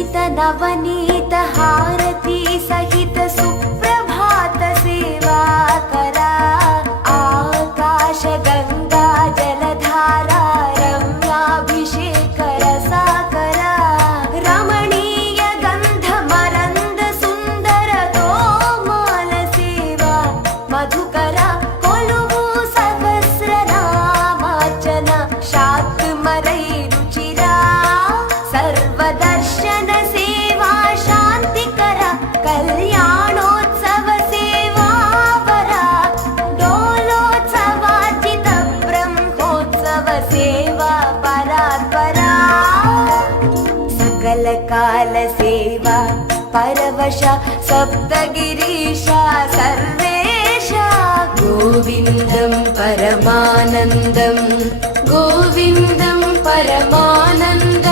विरचित नवनीत हारती सहित सुप्रभात सेवा करा आकाश गंगा जलधारा रम्याभिषेक रसाकरा रमणीय गंध मरंद सुंदर तोमाल सेवा मधुकरा कोलुवु सहस्रनामार्चन शाक्मरै रुचिरा सर्वदर्शन सेवा शांतिकर कल्याणोत्सव सेवा वरा डोलोत्सवार्चित ब्रह्मोत्सव सेवा परात्परा सकल काल सेवा परवश सप्तगिरीशा सर्वेशा गोविन्दं परमानन्दं गोविन्दं परमानन्दम्